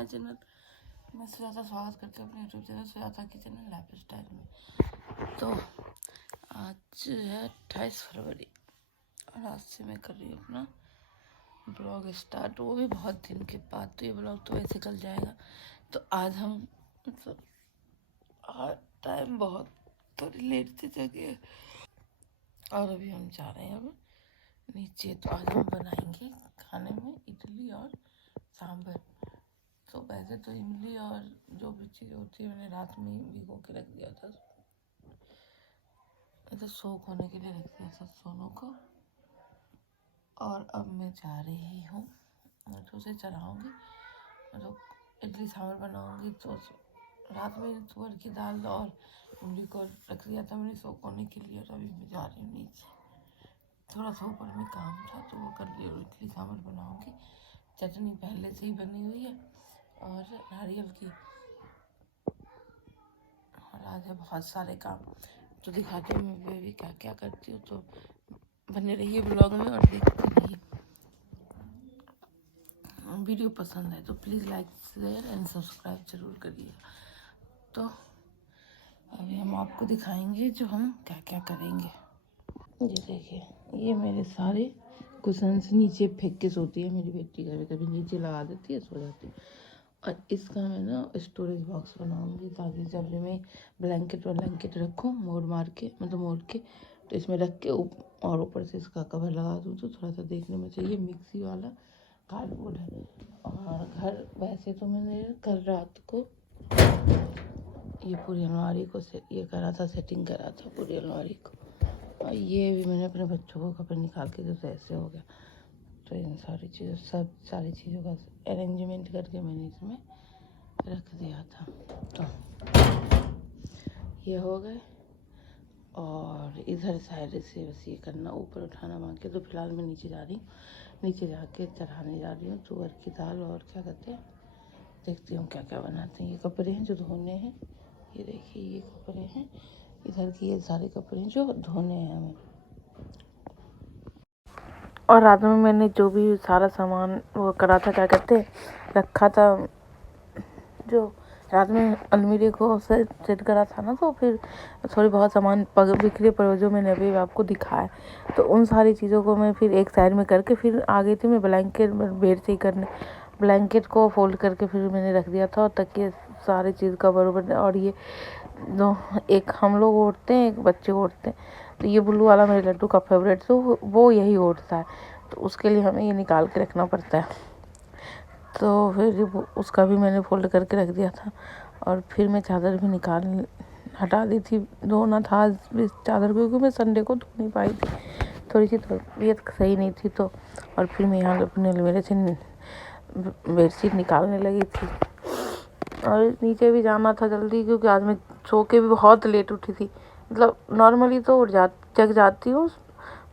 My channel. मैं सुजाता स्वागत करती हूँ अपने YouTube channel Sujata kitchen and life style में। तो आज है 28 फरवरी और आज से मैं कर रही हूँ अपना ब्लॉग स्टार्ट, वो भी बहुत दिन के बाद। तो ये ब्लॉग तो वैसे कल जाएगा। तो आज हम मतलब आज टाइम बहुत थोड़ी लेट से जगे और अभी हम जा रहे हैं अब नीचे। तो आज हम बनाएंगे खाने में इडली और सांभर। तो वैसे तो इमली और जो भी चीज़ होती है मैंने रात में भिगो के रख दिया था, तो सोख होने के लिए रख दिया था सोनों को। और अब मैं जा रही हूँ तो उसे चढ़ाऊँगी, मतलब इडली सांभर बनाऊँगी। तो रात में तुअर की दाल और इमली को रख दिया था मैंने सोख होने के लिए। और अभी मैं जा रही हूँ नीचे, थोड़ा सा ऊपर में काम था तो वो कर लिया। इडली सांभर बनाऊँगी, चटनी पहले से ही बनी हुई है और नारियल की। और आज है बहुत सारे काम, तो दिखाती हूँ मैं भी क्या क्या करती हूँ। तो बने रहिए ब्लॉग में और देखते रहिए। वीडियो पसंद है तो please like share and subscribe जरूर करिए। तो अभी हम आपको दिखाएंगे जो हम क्या क्या करेंगे। ये देखिए, ये मेरे सारे कुशन नीचे फेंक के सोती है मेरी बेटी। कभी कभी नीचे लगा देती है, सो जाती है। और इसका मैं ना स्टोरेज बॉक्स बनाऊंगी ताकि जब मैं ब्लैंकेट रखूँ मोड़ मार के, मतलब मोड़ के, तो इसमें रख के और ऊपर से इसका कवर लगा दूँ तो थोड़ा सा देखने में चाहिए। मिक्सी वाला कार्डबोर्ड है। और घर वैसे तो मैंने कल रात को ये पूरी अलमारी को ये करा था, सेटिंग करा था पूरी अलमारी को। और ये भी मैंने अपने बच्चों को कपड़े निकाल के जो ऐसे हो गया, तो इन सारी चीज़ों का अरेंजमेंट करके मैंने इसमें रख दिया था। तो ये हो गए। और इधर साइड से बस ये करना, ऊपर उठाना बाकी। तो फिलहाल मैं नीचे जा रही हूँ, नीचे जाके चढ़ाने जा रही हूँ तुअर की दाल और क्या कहते हैं, देखती हूँ क्या क्या बनाते हैं। ये कपड़े हैं जो धोने हैं, ये देखिए ये कपड़े हैं इधर की, ये सारे कपड़े हैं जो धोने हैं हमें। और रात में मैंने जो भी सारा सामान वो करा था, क्या कहते हैं, रखा था, जो रात में अलमीरे को सेट करा था ना, तो फिर थोड़ी बहुत सामान बिखरे पड़े जो मैंने अभी आपको दिखाया। तो उन सारी चीज़ों को मैं फिर एक साइड में करके फिर आ गई थी मैं ब्लैंकेट बेड से ही करने। ब्लैंकेट को फोल्ड करके फिर मैंने रख दिया था, और तकिए सारी चीज़ का बराबर। और ये दो, एक हम लोग ओढ़ते हैं, एक बच्चे ओढ़ते हैं। तो ये ब्लू वाला मेरे लड्डू का फेवरेट, तो वो यही ओढ़ता है, तो उसके लिए हमें ये निकाल के रखना पड़ता है। तो फिर उसका भी मैंने फोल्ड करके रख दिया था। और फिर मैं चादर भी हटा दी थी, धोना था आज भी चादर, क्योंकि मैं संडे को धो नहीं पाई थी, थोड़ी सी तबीयत सही नहीं थी। तो और फिर मैं यहाँ अपने अलमीरे से बेडशीट निकालने लगी थी। और नीचे भी जाना था जल्दी, क्योंकि आज मैं सो के भी बहुत लेट उठी थी। मतलब नॉर्मली तो जग जाती हूँ,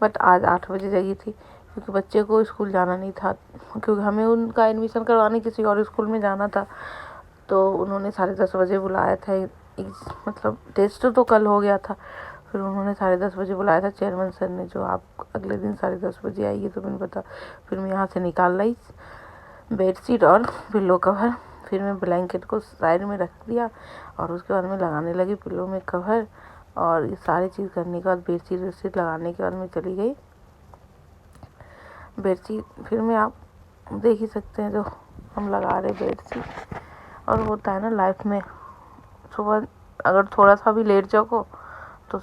बट आज 8 बजे जगी थी, क्योंकि बच्चे को स्कूल जाना नहीं था, क्योंकि हमें उनका एडमिशन करवाने किसी और स्कूल में जाना था। तो उन्होंने 10:30 बजे बुलाया था। मतलब टेस्ट तो कल हो गया था, फिर उन्होंने 10:30 बजे बुलाया था चेयरमैन सर ने, जो आप अगले दिन 10:30 बजे आइए। तो मैंने पता, फिर मैं यहाँ से निकाल लाई बेडशीट और पिल्लो कवर। फिर मैं ब्लैंकेट को साइड में रख दिया और उसके बाद मैं लगाने लगी पिल्लो में कवर। और ये सारी चीज़ करने के बाद बेडशीट लगाने के बाद मैं चली गई बेडशीट। फिर मैं, आप देख ही सकते हैं जो हम लगा रहे बेडशीट। और होता है ना लाइफ में, सुबह अगर थोड़ा सा भी लेट जाओ तो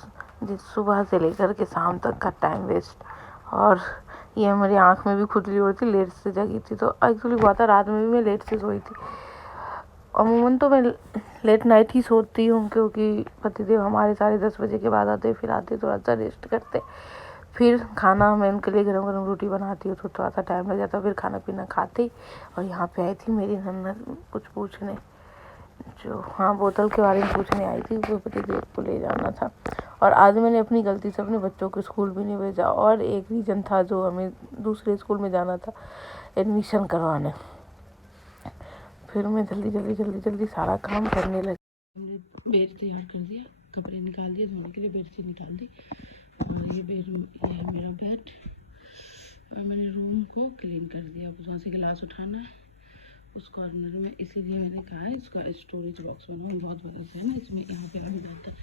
सुबह से लेकर के शाम तक का टाइम वेस्ट। और ये हमारी आँख में भी खुजली हो रही थी, लेट से जगी थी। तो एक्चुअली हुआ था रात में भी मैं लेट से सोई थी। अमूमन तो मैं लेट नाइट ही सोती हूँ, क्योंकि पतिदेव हमारे 10:30 बजे के बाद आते, फिर आते थोड़ा सा रेस्ट करते, फिर खाना मैं उनके लिए गरम गरम रोटी बनाती हूँ, तो थोड़ा सा टाइम लग जाता, फिर खाना पीना खाते। और यहाँ पे आई थी मेरी नन्नद कुछ पूछने, जो हाँ बोतल के बारे में पूछने आई थी, वो पतिदेव को ले जाना था। और आज मैंने अपनी गलती से अपने बच्चों को स्कूल भी नहीं भेजा, और एक रीज़न था जो हमें दूसरे स्कूल में जाना था एडमिशन करवाने। फिर मैं जल्दी सारा काम करने लगी। हमने बेड तैयार कर दिया, कपड़े निकाल दिए धोने के लिए, बेड से निकाल दी। और ये है मेरा बेड। और मैंने रूम को क्लीन कर दिया। अब वहाँ से गिलास उठाना है उस कॉर्नर में, इसीलिए मैंने कहा है इसका स्टोरेज बॉक्स बनाऊँ। बहुत बड़ा सा है ना, इसमें यहाँ पे आ भी जाता है,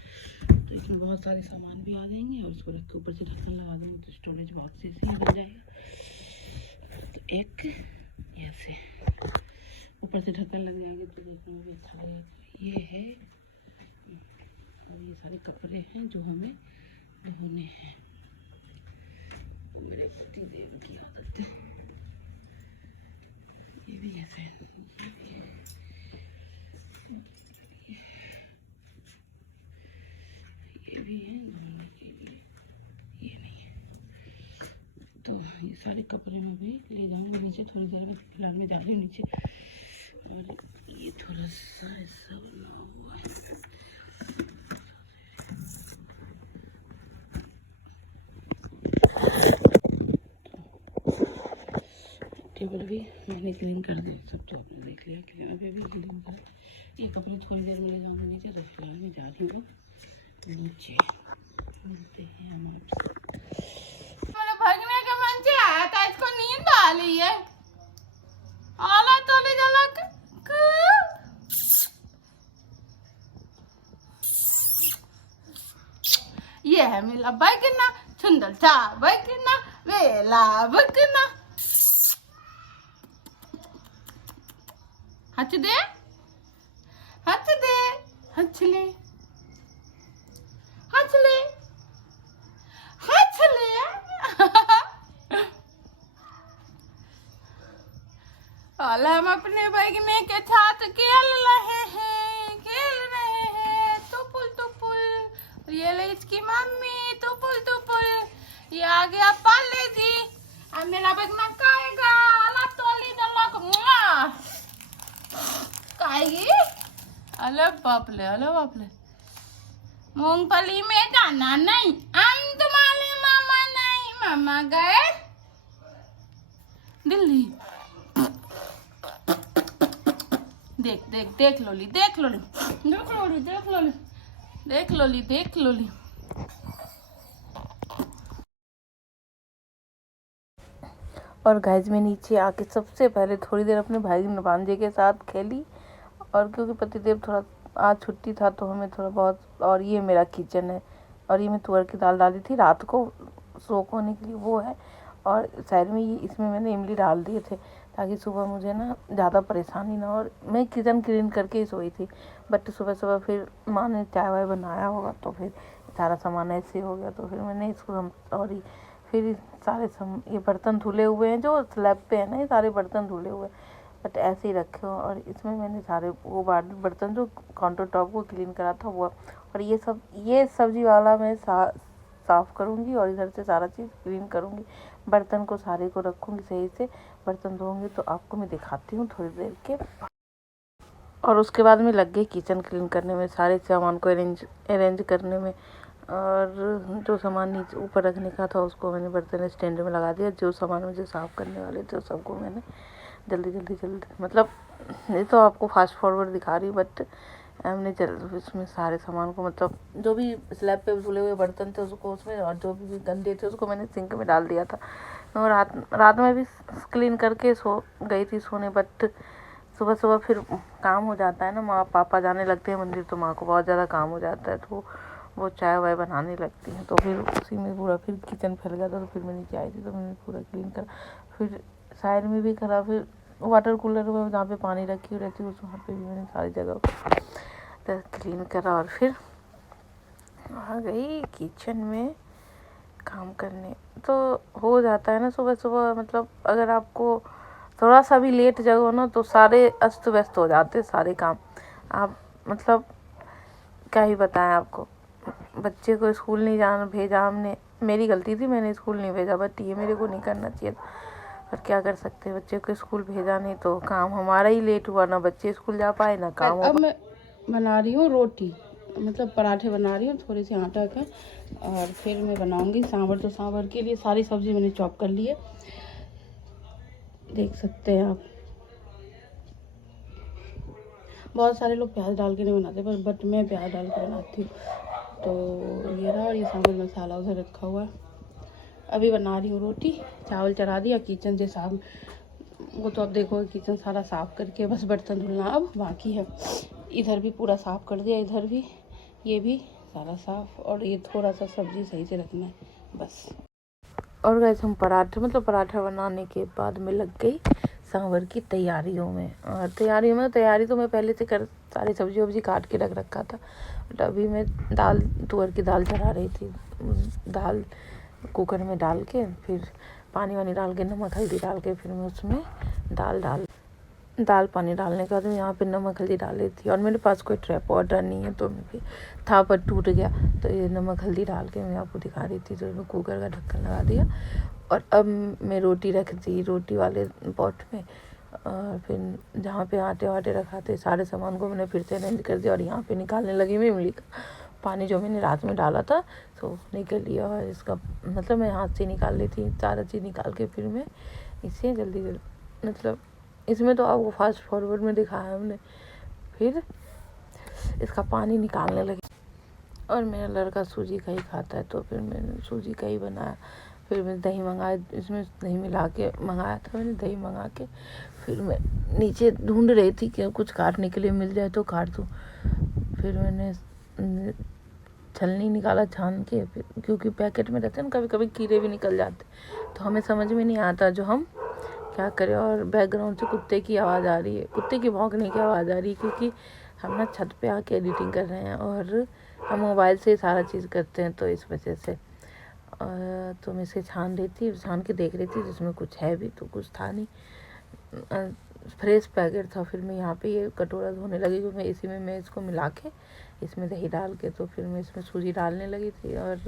तो इसमें बहुत सारे सामान भी आ जाएंगे और इसको रख के ऊपर से ढक्कन लगा दूँगी तो स्टोरेज बॉक्स इसी में बन जाएगा। तो एक ऐसे ऊपर से ढक्कन लग जाएंगे तो देखने में भी अच्छा लगेगा। ये है, और ये सारे कपड़े हैं जो हमें धोने हैं। तो मेरे पति देव की आदत है, ये भी ऐसे, ये भी है, ये भी है, धोने के लिए ये नहीं है। तो ये सारे कपड़े मैं भी ले जाऊंगी नीचे थोड़ी देर में। फिलहाल मैं जा रही हूँ नीचे, और ये थोड़ा सा ऐसा बना हुआ है। टेबल भी मैंने क्लीन कर दिया, सब तो आपने देख लिया, क्लीन अभी भी क्लीन कर। ये कपड़े थोड़ी देर में ले जाऊँगी नीचे। तो फिलहाल मैं जा रही हूँ नीचे, मिलते हैं हम आपसे। मेरे भगने के मन से आया था, इसको नींद आ रही है। आला तो ले जलक ये है मेरा बगना, सुंदर सा बगना, वेला बगना। हंस दे, हंस दे, हंस ले, हंस ले, हंस ले। और हम अपने बगने के साथ खेल रहे हैं टुपुल टुपुल। ये ले इसकी मम्मी टुपुल टुपुल। ये आ गया पाले जी, अब मेरा बगना खाएगा। अला तोली दलक खाएगी। अले बाप ले, अले बाप ले। मूंगफली में जाना नहीं, हम तुम्हारे मामा नहीं, मामा गए दिल्ली। देख देख देख लोली, देख लोली, देख लोली, देख लोली, देख लोली, देख लोली। और गाइस मैं नीचे आके सबसे पहले थोड़ी देर अपने भाई भांजे के साथ खेली, और क्योंकि पतिदेव थोड़ा आज छुट्टी था तो हमें थोड़ा बहुत। और ये मेरा किचन है, और ये मैं तुअर की दाल डाली थी रात को सोख होने के लिए, वो है। और साइड में ये इसमें मैंने इमली डाल दिए थे ताकि सुबह मुझे ना ज़्यादा परेशानी ना। और मैं किचन क्लीन करके ही सोई थी, बट सुबह सुबह फिर माँ ने चाय वाय बनाया होगा तो फिर सारा सामान ऐसे हो गया। तो फिर मैंने इसको और फिर सारे ये बर्तन धुले हुए हैं जो स्लैब पे है ना, ये सारे बर्तन धुले हुए हैं, बट ऐसे ही रखे हो। और इसमें मैंने सारे वो बर्तन जो काउंटर टॉप को क्लीन करा था वो, और ये सब्जी वाला मैं साफ़ करूँगी, और इधर से सारा चीज़ क्लीन करूँगी। बर्तन को सारे को रखूँगी सही से, बर्तन धोऊँगी तो आपको मैं दिखाती हूँ थोड़ी देर के। और उसके बाद में लग गई किचन क्लीन करने में, सारे सामान को अरेंज करने में। और जो सामान नीचे ऊपर रखने का था उसको मैंने बर्तन स्टैंड में लगा दिया। जो सामान मुझे साफ़ करने वाले थे सबको मैंने जल्दी मतलब, ये तो आपको फास्ट फॉरवर्ड दिखा रही हूँ, बट हमने इसमें सारे सामान को, मतलब जो भी स्लैब पे धुले हुए बर्तन थे उसको उसमें, और जो भी गंदे थे उसको मैंने सिंक में डाल दिया था। और रात में भी क्लीन करके सो गई थी सोने, बट सुबह फिर काम हो जाता है ना, माँ पापा जाने लगते हैं मंदिर तो माँ को बहुत ज़्यादा काम हो जाता है, तो वो चाय वाय बनाने लगती हैं। तो फिर उसी में पूरा फिर किचन फैल गया था। तो फिर मैं नीचे आई थी तो मैंने पूरा क्लीन करा, फिर साइड में भी करा, फिर वाटर कूलर में जहाँ पे पानी रखी हुई रहती है वहाँ पे भी मैंने सारी जगह तो क्लीन करा। और फिर आ गई किचन में काम करने। तो हो जाता है ना सुबह, मतलब अगर आपको थोड़ा सा भी लेट जगो ना तो सारे अस्त व्यस्त हो जाते हैं सारे काम। आप मतलब क्या ही बताएं आपको। बच्चे को स्कूल नहीं भेजा हमने, मेरी गलती थी, मैंने स्कूल नहीं भेजा, बट ये मेरे को नहीं करना चाहिए था। पर क्या कर सकते हैं, बच्चे को स्कूल भेजा नहीं तो काम हमारा ही लेट हुआ, ना बच्चे स्कूल जा पाए ना काम। अब मैं बना रही हूँ रोटी, मतलब पराठे बना रही हूँ थोड़ी सी आटा का, और फिर मैं बनाऊंगी सांभर। तो सांभर के लिए सारी सब्जी मैंने चॉप कर ली है, देख सकते हैं आप। बहुत सारे लोग प्याज डाल के नहीं बनाते, पर बट मैं प्याज डाल के बनाती हूँ। तो ये रहा, और ये सांभर मसाला उधर रखा हुआ है। अभी बना रही हूँ रोटी, चावल चढ़ा दिया, किचन से साफ वो तो अब देखो किचन सारा साफ़ करके बस बर्तन धुलना अब बाकी है। इधर भी पूरा साफ़ कर दिया, इधर भी, ये भी सारा साफ़, और ये थोड़ा सा सब्ज़ी सही से रखना है बस। और गैस हम पराठा बनाने के बाद में लग गई सांभर की तैयारियों में। और तैयारी तो मैं पहले से सारी सब्जी वब्जी काट के रख रखा था। बट अभी मैं तुअर की दाल चढ़ा रही थी। दाल कुकर में डाल के फिर पानी वानी डाल के नमक हल्दी डाल के फिर मैं उसमें दाल पानी डालने के बाद मैं यहाँ पे नमक हल्दी डाल रही थी। और मेरे पास कोई ट्राइपॉड नहीं है तो मेरे था पर टूट गया, तो ये नमक हल्दी डाल के मैं आपको दिखा रही थी। तो मैं कुकर का ढक्कन लगा दिया और अब मैं रोटी रख दी रोटी वाले पॉट में। और फिर जहाँ पे आटे वाटे रखाते सारे सामान को मैंने फिर से अरेंज कर दिया। और यहाँ पे निकालने लगी मैं इमली का पानी जो मैंने रात में डाला था, तो निकल लिया। और इसका मतलब मैं हाथ से निकाल ली थी, सारा चीज़ निकाल के फिर मैं इसे जल्दी मतलब इसमें तो आपको फास्ट फॉरवर्ड में दिखाया हमने। फिर इसका पानी निकालने लगी। और मेरा लड़का सूजी का ही खाता है, तो फिर मैंने सूजी का ही बनाया। फिर मैं दही मंगाया, इसमें दही मिला के मंगाया था मैंने, दही मंगा के फिर मैं नीचे ढूंढ रही थी कि कुछ काटने के लिए मिल जाए तो काट दूँ। फिर मैंने छलनी निकाला छान के, क्योंकि पैकेट में रहते हैं ना कभी कभी कीड़े भी निकल जाते, तो हमें समझ में नहीं आता जो हम क्या करें। और बैकग्राउंड से कुत्ते की आवाज़ आ रही है, कुत्ते की भौंकने की आवाज़ आ रही है, क्योंकि हम ना छत पे आके एडिटिंग कर रहे हैं और हम मोबाइल से सारा चीज़ करते हैं, तो इस वजह से। तो मैं इसे छान के देख रही थी जिसमें कुछ है भी, तो कुछ था नहीं, फ्रेश पैकेट था। फिर मैं यहाँ पे ये कटोरा धोने लगी, क्योंकि मैं इसी में मैं इसको मिला के इसमें दही डाल के, तो फिर मैं इसमें सूजी डालने लगी थी। और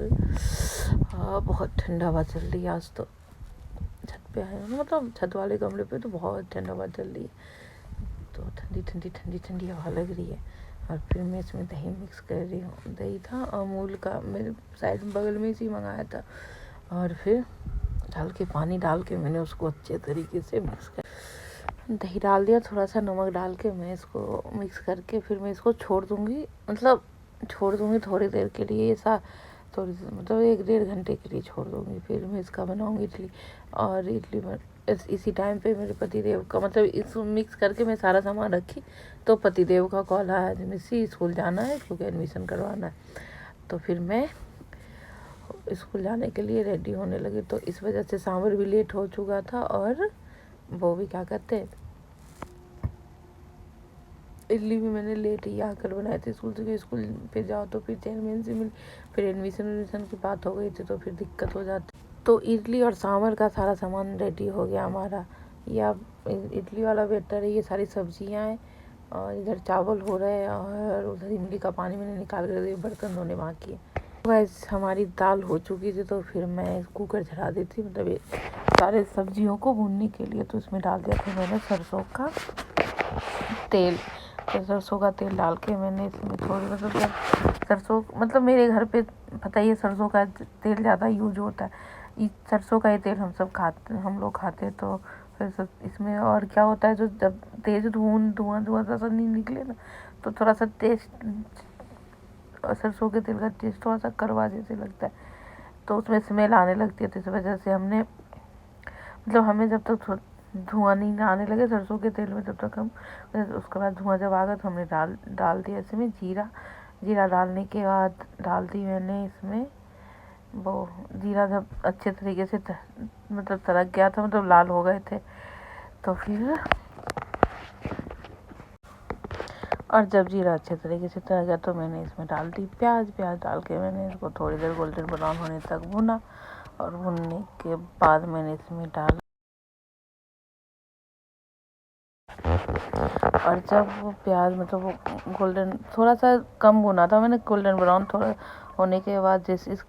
बहुत ठंडा हवा चल रही है आज तो। छत पे आए मतलब छत वाले कमरे पे तो बहुत ठंडा हवा चल रही है, तो ठंडी हवा लग रही है। और फिर मैं इसमें दही मिक्स कर रही हूँ। दही था अमूल का, मेरे साइड में बगल में इसी मंगाया था। और फिर पानी डाल के मैंने उसको अच्छे तरीके से मिक्स कर, दही डाल दिया, थोड़ा सा नमक डाल के मैं इसको मिक्स करके फिर मैं इसको छोड़ दूँगी थोड़ी देर के लिए, ऐसा थोड़ी मतलब 1-1.5 घंटे के लिए छोड़ दूँगी। फिर मैं इसका बनाऊँगी इडली। और इडली में इसी टाइम पे मेरे पतिदेव का मतलब इस मिक्स करके मैं सारा सामान रखी, तो पतिदेव का कॉल आया, मिस्सी स्कूल जाना है क्योंकि एडमिशन करवाना है। तो फिर मैं स्कूल जाने के लिए रेडी होने लगी, तो इस वजह से सांभर भी लेट हो चुका था। और वो भी क्या कहते हैं, इडली भी मैंने लेट ही आकर बनाई थी स्कूल से। स्कूल पे जाओ तो फिर चेयरमैन से मिल, फिर एडमिशन की बात हो गई थी, तो फिर दिक्कत हो जाती। तो इडली और सांभर का सारा सामान रेडी हो गया हमारा। या इडली वाला बेटर है, ये सारी सब्जियां हैं, और इधर चावल हो रहे हैं, और उधर इमली का पानी मैंने निकाल कर बर्तन धोने बाकी है। वैसे हमारी दाल हो चुकी थी, तो फिर मैं कुकर चढ़ा दी थी, मतलब ये सारे सब्जियों को भूनने के लिए। तो इसमें डाल दिया था मैंने सरसों का तेल। तो सरसों का तेल डाल के मैंने इसमें थोड़ी सरसों मतलब मेरे घर पे पता ही है सरसों का तेल ज़्यादा यूज होता है। सरसों का ही तेल हम लोग खाते हैं। तो फिर इसमें और क्या होता है, जो जब तेज़ धुआं सा नहीं निकले ना, तो थोड़ा सा टेस्ट, सरसों के तेल का टेस्ट थोड़ा सा कड़वा जैसे लगता है, तो उसमें स्मेल आने लगती है। तो इस वजह से हमें जब तक धुआं नहीं आने लगे सरसों के तेल में, तब तक हम, उसके बाद धुआं जब आ गया तो हमने डाल दिया इसमें जीरा डालने के बाद डाल दी मैंने इसमें वो जीरा। जब अच्छे तरीके से मतलब तड़क गया था, मतलब लाल हो गए थे, तो फिर और जब जीरा अच्छे तरीके से तड़ गया तो मैंने इसमें डाल दी प्याज डाल के मैंने इसको थोड़ी देर गोल्डन ब्राउन होने तक भुना। और भुनने के बाद मैंने इसमें डाला, और जब वो प्याज मतलब वो गोल्डन थोड़ा सा कम भुना था मैंने, गोल्डन ब्राउन थोड़ा होने के बाद जैसे इस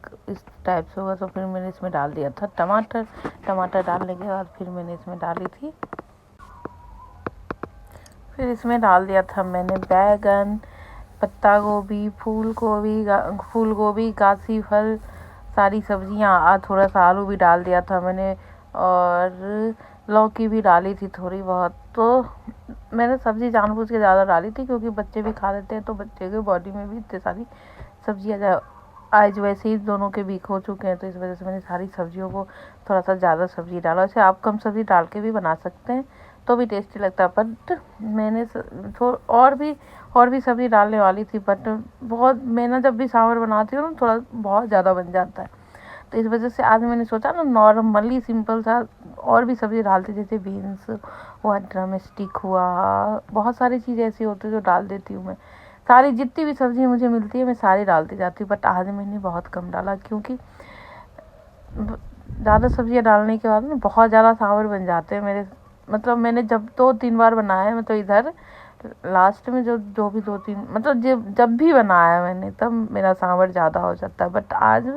टाइप से होगा, तो फिर मैंने इसमें डाल दिया था टमाटर डालने के बाद फिर मैंने इसमें डाली थी, फिर इसमें डाल दिया था मैंने बैगन, पत्ता गोभी, फूल गोभी, गासी फल, सारी सब्जियां, थोड़ा सा आलू भी डाल दिया था मैंने, और लौकी भी डाली थी थोड़ी बहुत। तो मैंने सब्ज़ी जानबूझ के ज़्यादा डाली थी, क्योंकि बच्चे भी खा लेते हैं, तो बच्चे के बॉडी में भी इतनी सारी सब्जियाँ आज वैसे ही दोनों के वीक हो चुके हैं, तो इस वजह से मैंने सारी सब्जियों को थोड़ा सा ज़्यादा सब्ज़ी डाला। वैसे आप कम सब्ज़ी डाल के भी बना सकते हैं, तो भी टेस्टी लगता। बट मैंने और भी सब्ज़ी डालने वाली थी, बट बहुत मैं ना जब भी सांभर बनाती हूँ ना थोड़ा बहुत ज़्यादा बन जाता है, तो इस वजह से आज मैंने सोचा ना नॉर्मली सिंपल सा और भी सब्ज़ी डालती, जैसे बीन्स हुआ, ड्रम स्टिक हुआ, बहुत सारी चीज़ें ऐसी होती है जो डाल देती हूँ मैं। सारी जितनी भी सब्ज़ी मुझे मिलती है मैं सारी डालती जाती हूँ, बट आज मैंने बहुत कम डाला, क्योंकि ज़्यादा सब्ज़ियाँ डालने के बाद ना बहुत ज़्यादा सांभर बन जाते हैं मेरे। मतलब मैंने जब 2-3 बार बनाया है, मतलब इधर लास्ट में जो भी 2-3 मतलब जब भी बनाया मैंने तब मेरा सांभर ज़्यादा हो जाता है, बट आज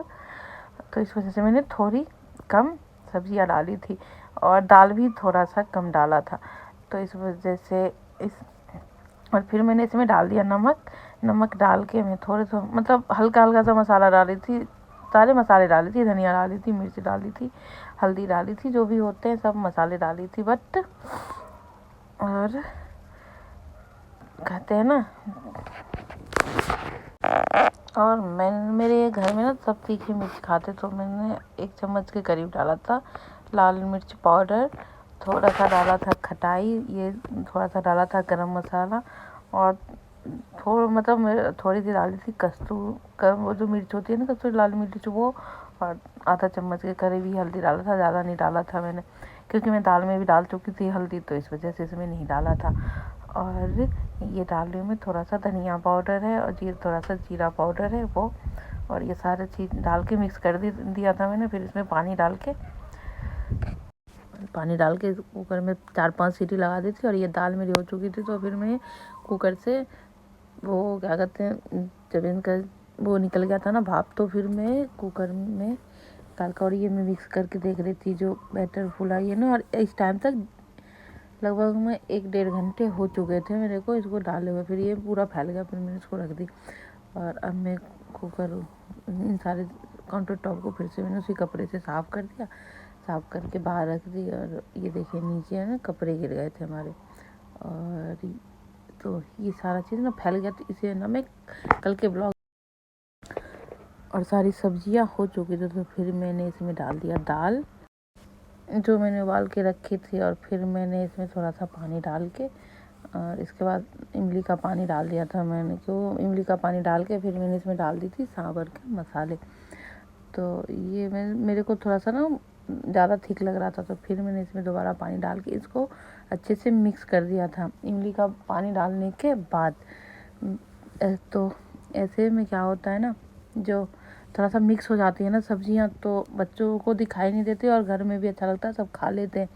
तो इस वजह से मैंने थोड़ी कम सब्जियां डाली थी और दाल भी थोड़ा सा कम डाला था, तो इस वजह से और फिर मैंने इसमें डाल दिया नमक डाल के मैं थोड़े मतलब हल्का सा मसाला डाली थी, सारे मसाले डाली थी, धनिया डाली थी, मिर्च डाली थी, हल्दी डाली थी, जो भी होते हैं सब मसाले डाली थी। बट और कहते हैं ना, और मेरे घर में ना सब तीखी मिर्च खाते, तो मैंने 1 चम्मच के करीब डाला था लाल मिर्च पाउडर, थोड़ा सा डाला था खटाई, ये थोड़ा सा डाला था गरम मसाला, और थोड़ी सी डाली थी वो जो मिर्च होती है ना, कस्तूरी लाल मिर्च, वो, और आधा चम्मच के करीब ही हल्दी डाला था, ज़्यादा नहीं डाला था मैंने, क्योंकि मैं दाल में भी डाल चुकी थी हल्दी, तो इस वजह से इसमें नहीं डाला था। और ये डाल रही हूँ मैं, थोड़ा सा धनिया पाउडर है और थोड़ा सा जीरा पाउडर है वो, और ये सारे चीज़ डाल के मिक्स कर दिया था मैंने। फिर इसमें पानी डाल के कुकर में 4-5 सीटी लगा दी थी, और ये दाल मेरी हो चुकी थी, तो फिर मैं कुकर से वो क्या कहते हैं, जब इनका वो निकल गया था ना भाप, तो फिर मैं कुकर में डाल कर और ये मैं मिक्स करके देख रही थी जो बैटर फुला ये ना, और इस टाइम तक लगभग में 1-1.5 घंटे हो चुके थे मेरे को इसको डाले हुए। फिर ये पूरा फैल गया, फिर मैंने इसको रख दी, और अब मैं कुकर इन सारे काउंटर टॉप को फिर से मैंने उसी कपड़े से साफ़ कर दिया, साफ़ करके बाहर रख दी। और ये देखिए नीचे है ना कपड़े गिर गए थे हमारे, और तो ये सारा चीज़ ना फैल गया, तो इसे ना मैं कल के ब्लॉग, और सारी सब्जियां हो चुकी थी, तो फिर मैंने इसमें डाल दिया दाल जो मैंने उबाल के रखी थी, और फिर मैंने इसमें थोड़ा सा पानी डाल के, और इसके बाद इमली का पानी डाल दिया था मैंने, क्यों इमली का पानी डाल के फिर मैंने इसमें डाल दी थी सांभर के मसाले। तो ये मेरे को थोड़ा सा ना ज़्यादा ठीक लग रहा था, तो फिर मैंने इसमें दोबारा पानी डाल के इसको अच्छे से मिक्स कर दिया था इमली का पानी डालने के बाद। तो ऐसे में क्या होता है ना, जो थोड़ा सा मिक्स हो जाती है ना सब्जियां, तो बच्चों को दिखाई नहीं देती और घर में भी अच्छा लगता है, सब खा लेते हैं।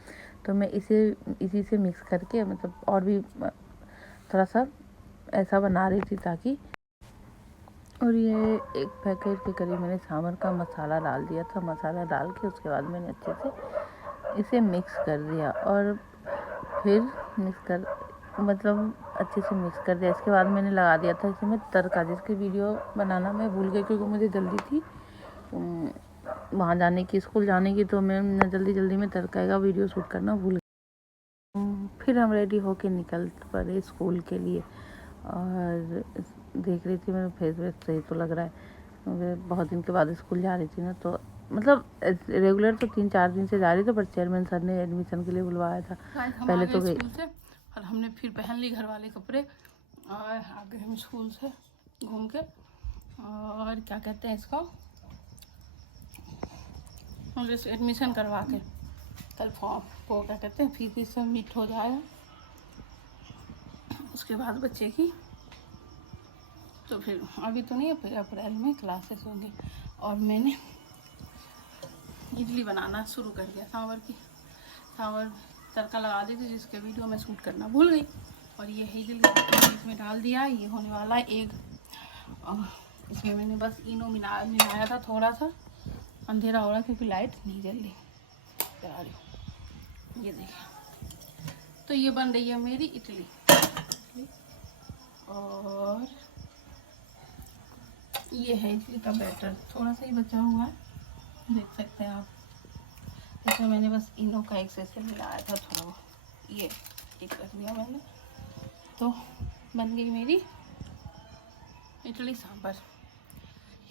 तो मैं इसी से मिक्स करके मतलब और भी थोड़ा सा ऐसा बना रही थी ताकि, और ये 1 पैकेट के करीब मैंने सांभर का मसाला डाल दिया था। मसाला डाल के उसके बाद मैंने अच्छे से इसे मिक्स कर दिया, और फिर अच्छे से मिक्स कर दिया। इसके बाद मैंने लगा दिया था इसमें तड़का, जिसकी वीडियो बनाना मैं भूल गई, क्योंकि मुझे जल्दी थी वहाँ जाने की, स्कूल जाने की, तो मैं जल्दी में तड़का का वीडियो शूट करना भूल गई। फिर हम रेडी होके निकल पड़े स्कूल के लिए, और देख रही थी मेरा फेस वेस सही तो लग रहा है, मुझे बहुत दिन के बाद स्कूल जा रही थी ना, तो मतलब रेगुलर तो 3-4 दिन से जा रही थी, पर चेयरमैन सर ने एडमिशन के लिए बुलवाया था। पहले तो गई, और हमने फिर पहन ली घर वाले कपड़े, और आ गए हम स्कूल से घूम के, और क्या कहते हैं इसको, एडमिशन करवा के कल फॉर्म वो क्या कहते हैं फीस सबमिट हो जाएगा, उसके बाद बच्चे की, तो फिर अभी तो नहीं है, फिर अप्रैल में क्लासेस होंगी। और मैंने इडली बनाना शुरू कर दिया, सांभर तड़का लगा दी थी, जिसके वीडियो में शूट करना भूल गई। और ये इडली इसमें डाल दिया, ये होने वाला है एग, और इसमें मैंने बस इनो मिलाया था, थोड़ा सा अंधेरा हो रहा क्योंकि लाइट नहीं जल रही, ये देखिए। तो ये बन रही है मेरी इडली, और ये है इडली का बैटर, थोड़ा सा ही बचा हुआ है, देख सकते हैं आप। इसमें मैंने बस इनो का एक से मिलाया था थोड़ा, ये एक कर दिया मैंने, तो बन गई मेरी इडली सांभर।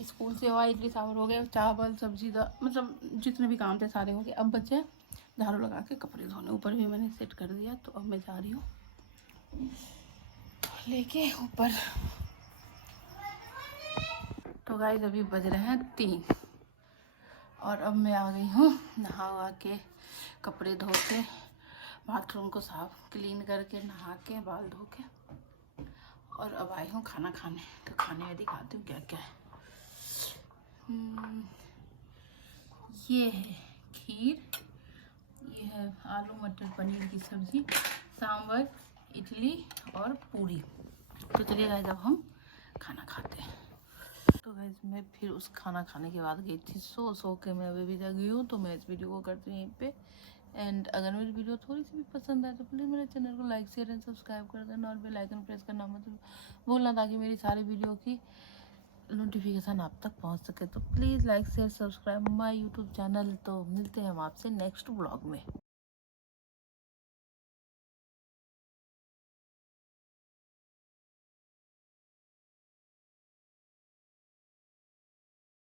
स्कूल से हुआ इडली सांभर हो गया, चावल सब्जी मतलब जितने भी काम थे सारे हो गए। अब बचे झाड़ू लगा के कपड़े धोने। ऊपर भी मैंने सेट कर दिया, तो अब मैं जा रही हूँ लेके ऊपर। तो गाइस अभी बज रहे हैं 3 और अब मैं आ गई हूँ नहा वहा के, कपड़े धो के, बाथरूम को साफ क्लीन करके, नहा के, बाल धो के, और अब आई हूँ खाना खाने। तो खाने में दिखाती हूँ क्या क्या है। ये है खीर, ये है आलू मटर पनीर की सब्जी, सांभर, इडली और पूरी। तो चलिए गाइस अब हम खाना खाते हैं। तो गाइस मैं फिर उस खाना खाने के बाद गई थी सो के मैं अभी भी जग गई हूँ। तो मैं इस वीडियो को करती हूँ यहीं पे एंड अगर मेरी वीडियो थोड़ी सी भी पसंद आए तो प्लीज़ मेरे चैनल को लाइक शेयर एंड सब्सक्राइब कर देना और बेल आइकन प्रेस करना मत भूलना, ताकि मेरी सारी वीडियो की नोटिफिकेशन आप तक पहुंच सके। तो please like share subscribe my YouTube channel. तो मिलते हैं हम आपसे नेक्स्ट ब्लॉग में।